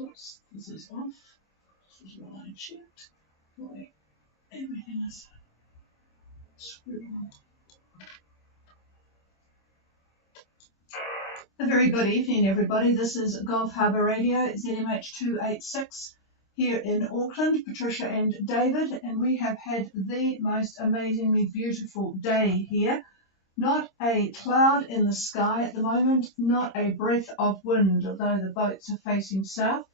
Oops, this is off. This is what I checked. Boy, everything is screwed on. A very good evening, everybody. This is Gulf Harbour Radio, ZMH286 here in Auckland. Patricia and David, and we have had the most amazingly beautiful day here. Not a cloud in the sky at the moment, not a breath of wind, although the boats are facing south.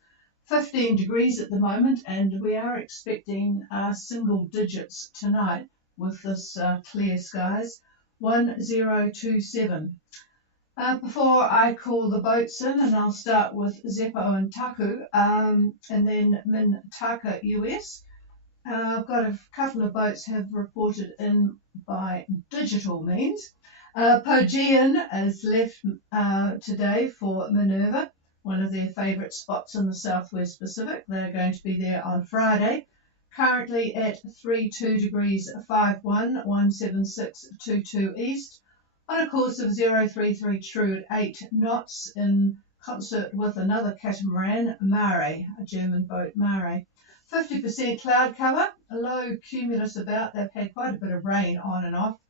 15 degrees at the moment, and we are expecting single digits tonight with this clear skies. 1027. Before I call the boats in, and I'll start with Zeppo and Taku, and then Mintaka US. I've got a couple of boats have reported in by digital means. Pogean has left today for Minerva, one of their favourite spots in the Southwest Pacific. They're going to be there on Friday. Currently at 32 degrees 51, 17622 east, on a course of 033 true at 8 knots in concert with another catamaran, Mare, a German boat, Mare. 50% cloud cover, a low cumulus about. They've had quite a bit of rain on and off.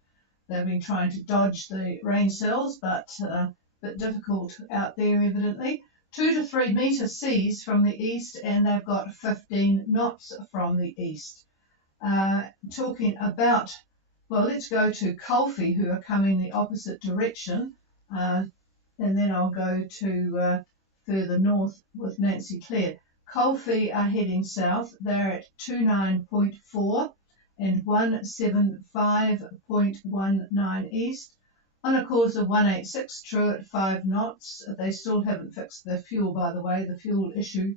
They've been trying to dodge the rain cells, but a bit difficult out there evidently. 2 to 3 metre seas from the east, and they've got 15 knots from the east. Talking about, well, let's go to Colfie, who are coming the opposite direction, and then I'll go to further north with Nancy Clare. Colfie are heading south. They're at 29.4 and 175.19 east, on a course of 186 true at 5 knots. They still haven't fixed their fuel, by the way. The fuel issue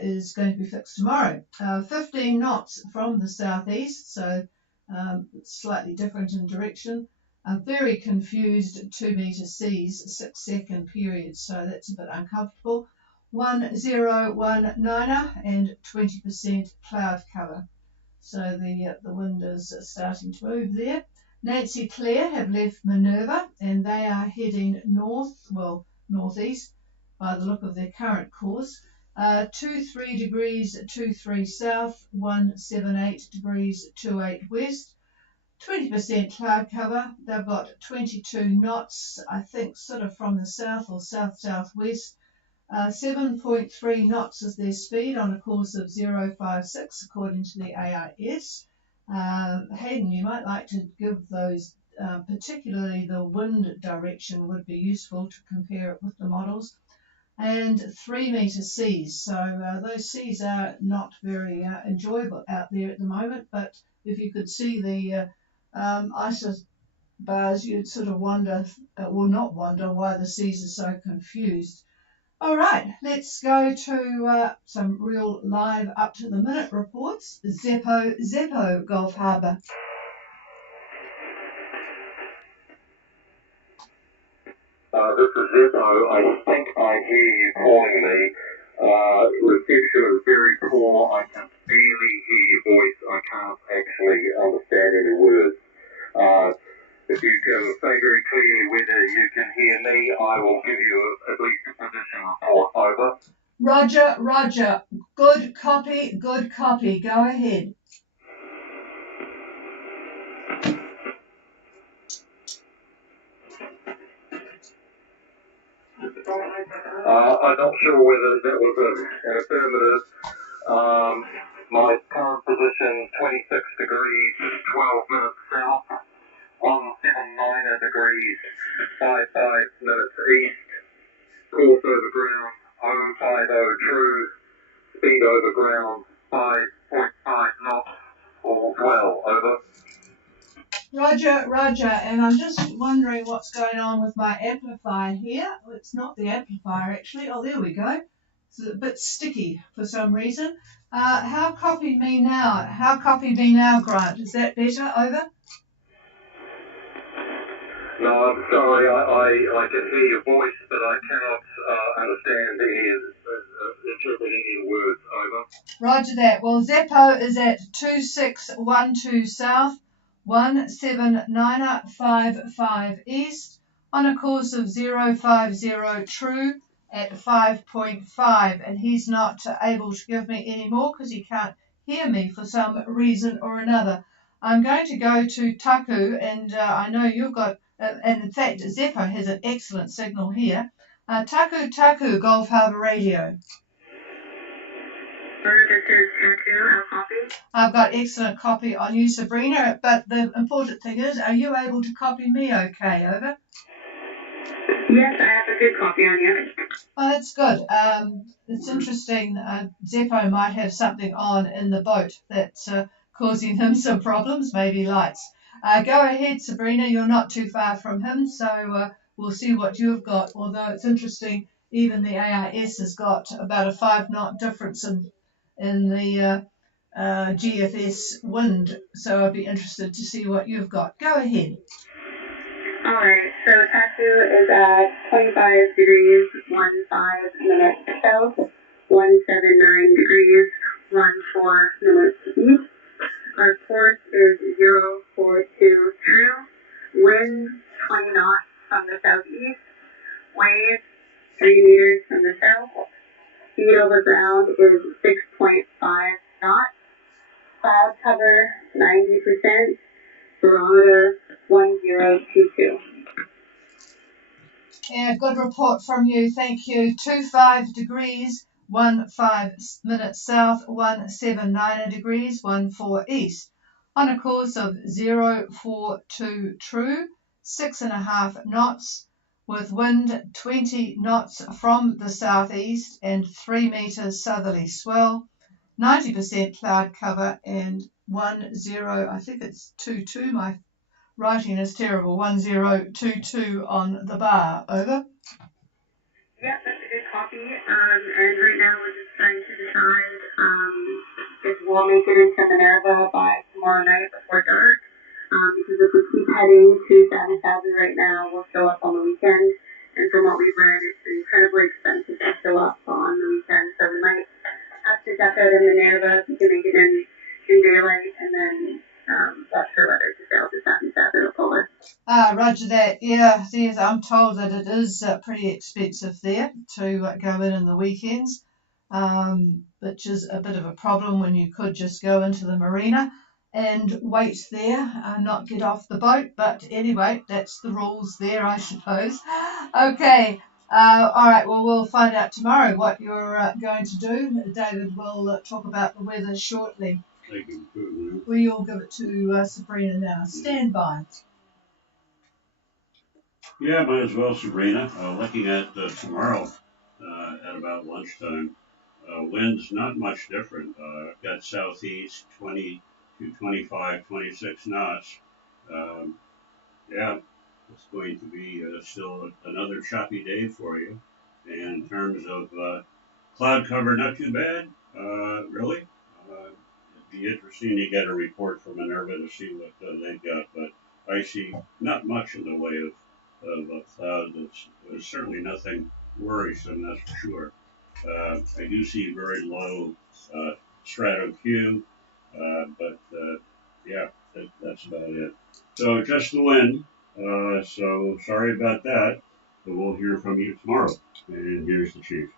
is going to be fixed tomorrow. 15 knots from the southeast, so slightly different in direction. A very confused 2 metre seas, 6-second period, so that's a bit uncomfortable. 1019 and 20% cloud cover. So the wind is starting to move there. Nancy Clare have left Minerva, and they are heading north, well, northeast by the look of their current course. 23 degrees 23 south, 178 degrees 28 west. 20% cloud cover. They've got 22 knots, I think, sort of from the south or south-southwest. 7.3 knots is their speed on a course of 056 according to the AIS. Hayden, you might like to give those, particularly the wind direction would be useful to compare it with the models. And 3 metre seas, so those seas are not very enjoyable out there at the moment, but if you could see the ISIS bars, you'd sort of wonder, well, not wonder why the seas are so confused. All right, let's go to some real live up-to-the-minute reports. Zeppo, Gulf Harbour. This is Zeppo. I think I hear you calling me. Reception is very poor. I can barely hear your voice. I can't actually understand any words. If you can say very clearly whether you can hear me, I will give you at least a position report. Over. Roger, roger. Good copy, good copy. Go ahead. I'm not sure whether that was an affirmative. My current position, 26 degrees, 12 minutes south. 179 degrees, 55 minutes east, course over ground, 050 true, speed over ground, 5.5 knots, all well, over. Roger, roger, and I'm just wondering what's going on with my amplifier here. Well, it's not the amplifier actually. Oh, there we go. It's a bit sticky for some reason. How copy me now? How copy me now, Grant? Is that better? Over? No, I'm sorry, I can hear your voice, but I cannot understand any interpret any words. Over. Roger that. Well, Zeppo is at 2612 south, 17955 east, on a course of 050 true at 5.5, and he's not able to give me any more because he can't hear me for some reason or another. I'm going to go to Taku, and I know you've got, and in fact, Zeppo has an excellent signal here. Taku, Golf Harbour Radio. This is Taku, our copy. I've got excellent copy on you, Sabrina, but the important thing is, are you able to copy me okay? Over? Yes, I have a good copy on you. Oh, that's good. It's interesting. Zeppo might have something on in the boat that's causing him some problems, maybe lights. Go ahead, Sabrina. You're not too far from him, so we'll see what you've got. Although it's interesting, even the AIS has got about a 5-knot difference in the GFS wind, so I'd be interested to see what you've got. Go ahead. Alright, so Taku is at 25 degrees, 15 minutes south, 179 degrees, 14 minutes east. Our course is 042 true, wind 20 knots from the southeast, wave 3 meters from the south, speed over ground is 6.5 knots, cloud cover 90%, barometer 1022. Yeah, good report from you. Thank you. 25 degrees, 15 minutes south, 179 degrees, 14 east. On a course of 042 true, 6.5 knots, with wind 20 knots from the southeast and 3 meters southerly swell, 90% cloud cover, and 10, I think it's 22, my writing is terrible, 1022 on the bar. Over. Yeah, that's a good copy. And right now we're just trying to decide if we'll make it into Minerva by tomorrow night before dark. Because if we keep heading to Sabi right now, we'll show up on the weekend. And from what we've read, it's incredibly expensive to show up on the weekend. So we might have to duck out in Minerva if we can make it in daylight, and then not sure whether to sail to Sabi or Polar. Roger that. Yeah, yes, I'm told that it is pretty expensive there to go in the weekends, which is a bit of a problem when you could just go into the marina and wait there and not get off the boat. But anyway, that's the rules there, I suppose. Okay. All right, well, we'll find out tomorrow what you're going to do. David will talk about the weather shortly. Thank you. We all give it to Sabrina now. Stand by. Yeah, might as well, Sabrina. Looking at tomorrow at about lunchtime, wind's not much different. I've got southeast 20 to 25, 26 knots. Yeah, it's going to be still another choppy day for you. And in terms of cloud cover, not too bad, really. It'd be interesting to get a report from Minerva to see what they've got, but I see not much in the way of a cloud. There's certainly nothing worrisome, that's for sure. I do see very low strato Q, but yeah, that's about it. So just the wind. So sorry about that, but we'll hear from you tomorrow. And here's the chief.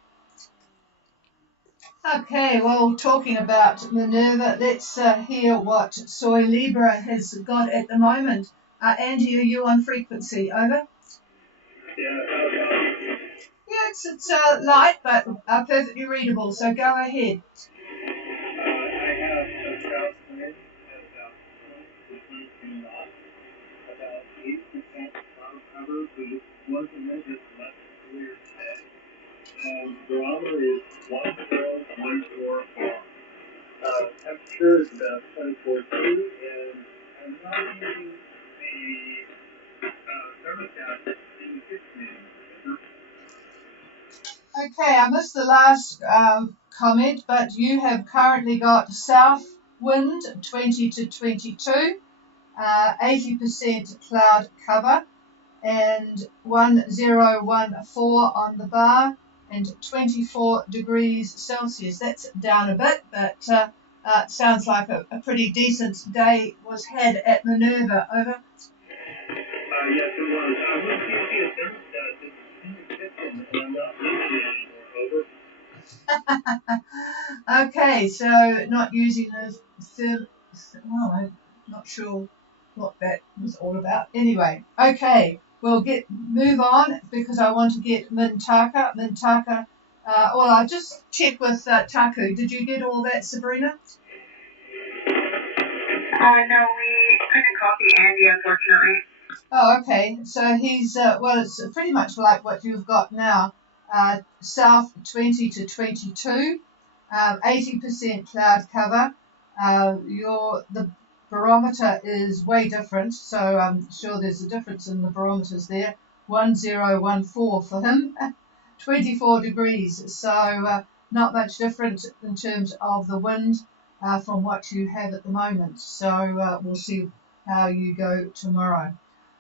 Okay, well, talking about Minerva, let's hear what Soy Libra has got at the moment. Andy, are you on frequency? Over. Yeah, it's light, but perfectly readable, so go ahead. I have a south wind at about 20 to 22 knots, about 8% cloud cover, but it was a little bit less clear today. Barometer is 1014. Temperature is about 24 degrees, and I'm not using the thermostat in the kitchen. Okay, I missed the last comment, but you have currently got south wind 20 to 22, 80% cloud cover, and 1014 on the bar, and 24 degrees Celsius. That's down a bit, but sounds like a pretty decent day was had at Minerva. Over. Yes, it was. I went to see a thermostat in the kitchen, and I'm not using Okay, so not using well, I'm not sure what that was all about. Anyway, okay, we'll move on because I want to get Mintaka. Well, I just checked with Taku. Did you get all that, Sabrina? No, we couldn't copy Andy, unfortunately. Oh, okay. So he's well, it's pretty much like what you've got now. South 20 to 22, 80% cloud cover. The barometer is way different, so I'm sure there's a difference in the barometers there. 1014 for him, 24 degrees. So not much different in terms of the wind from what you have at the moment. So we'll see how you go tomorrow.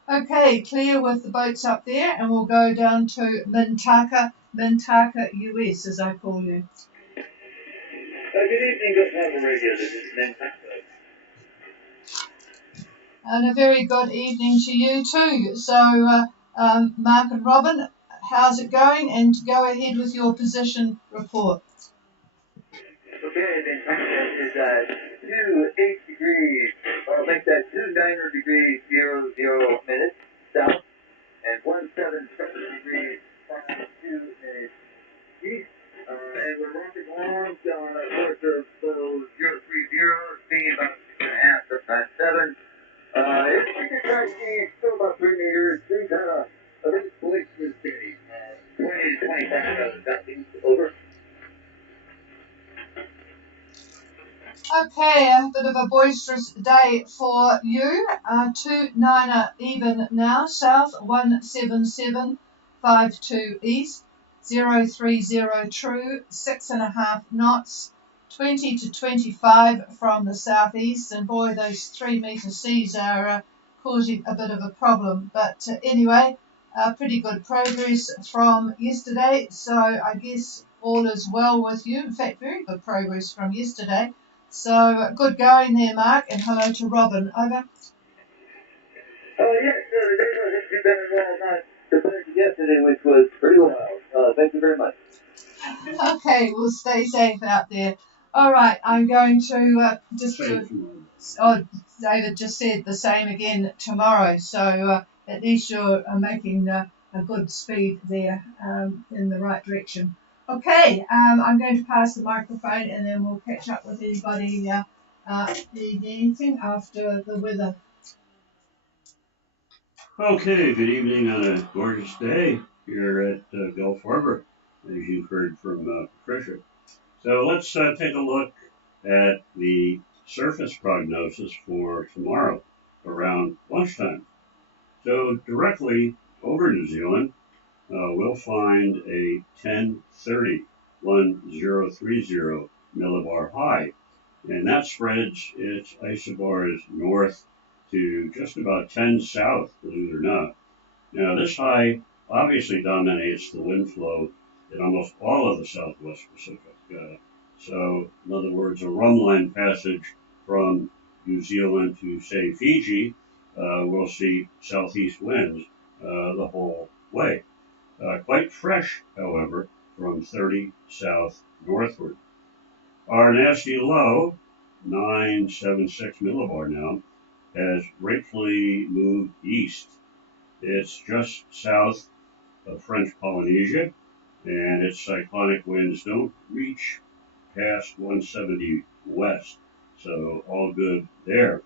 Okay, clear with the boats up there, and we'll go down to Mintaka, US, as I call you. Good evening, good Harbour Radio. This is Mintaka. And a very good evening to you too. So, Mark and Robin, how's it going? And go ahead with your position report. Okay, Mintaka is at 28 degrees, make that 29 degrees 00 minutes south, and 177 degrees 52 minutes east. And we're rocking along on a course of 030, speed about 6.5, sometimes 7. It's pretty tight speed, still about 3 meters, things a little slick and steady. 20 to 25 out of southeast, over. Okay, a bit of a boisterous day for you. 29 even now, south 17752 east, 030 true, 6.5 knots, 20 to 25 from the southeast, and boy, those 3 metre seas are causing a bit of a problem. But anyway, pretty good progress from yesterday, so I guess all is well with you. In fact, very good progress from yesterday. So good going there, Mark, and hello to Robin. Over. Yes, you've been well, not compared to yesterday, which was pretty well. Thank you very much. Okay, we'll stay safe out there. All right, I'm going to David just said the same again tomorrow. So at least you're making a good speed there in the right direction. Okay, I'm going to pass the microphone and then we'll catch up with anybody anything after the weather. Okay, good evening on a gorgeous day here at Gulf Harbor, as you've heard from Patricia. So let's take a look at the surface prognosis for tomorrow around lunchtime. So directly over New Zealand, we'll find a 1030 millibar high, and that spreads its isobars north to just about 10 south, believe it or not. Now, this high obviously dominates the wind flow in almost all of the southwest Pacific. So, in other words, a rumline passage from New Zealand to, say, Fiji, we'll see southeast winds the whole way. Quite fresh, however, from 30 south northward. Our nasty low, 976 millibar now, has gratefully moved east. It's just south of French Polynesia, and its cyclonic winds don't reach past 170 west, so all good there.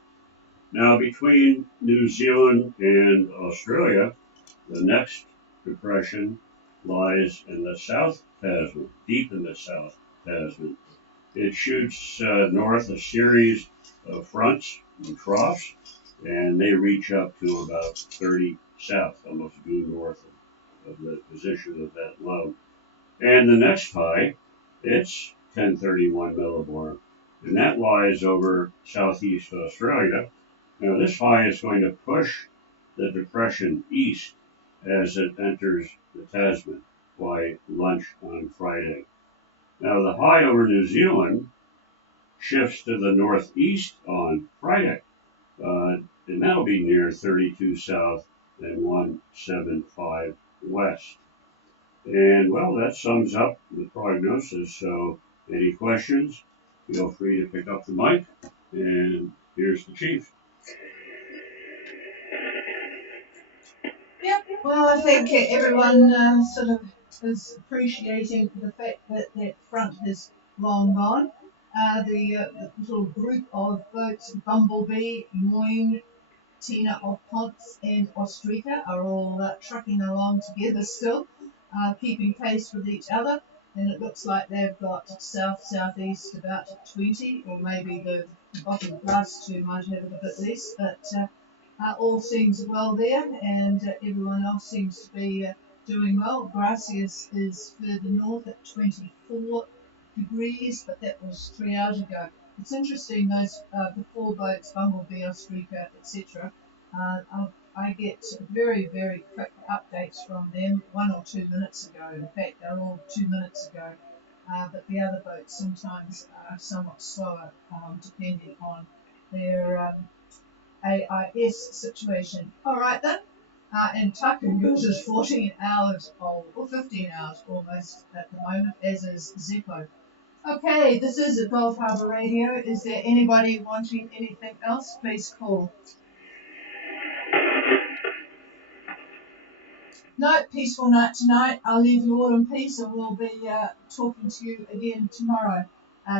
Now, between New Zealand and Australia, the next depression lies in the South Tasman, deep in the South Tasman. It shoots north a series of fronts and troughs, and they reach up to about 30 south, almost due north of the position of that low. And the next high, it's 1031 millibar, and that lies over southeast Australia. Now, this high is going to push the depression east as it enters the Tasman by lunch on Friday. Now, the high over New Zealand shifts to the northeast on Friday, and that'll be near 32 south and 175 west. And well, that sums up the prognosis. So, any questions? Feel free to pick up the mic. And here's the chief. Yep. Well, I think everyone sort of is appreciating the fact that that front has long gone. The little group of boats, Bumblebee, Moyne, Tina of Ponce, and Ostrika are all trucking along together still, keeping pace with each other. And it looks like they've got south-southeast about 20, or maybe the bottom class two might have it a bit less, but all seems well there, and everyone else seems to be doing well. Gracias is further north at 24 degrees, but that was 3 hours ago. It's interesting, those the four boats, Bumblebee, Ostrika, etc. I get very, very quick updates from them 1 or 2 minutes ago. In fact, they're all 2 minutes ago. But the other boats sometimes are somewhat slower, depending on their AIS situation. All right then. And Tucker yours is 14 hours old, or 15 hours almost at the moment, as is Zeppo. Okay, this is at Gulf Harbour Radio. Is there anybody wanting anything else? Please call. No, peaceful night tonight. I'll leave you all in peace, and we'll be talking to you again tomorrow.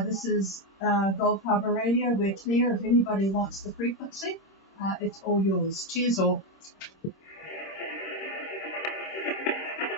This is Gulf Harbour Radio. We're clear. If anybody wants the frequency, it's all yours. Cheers all.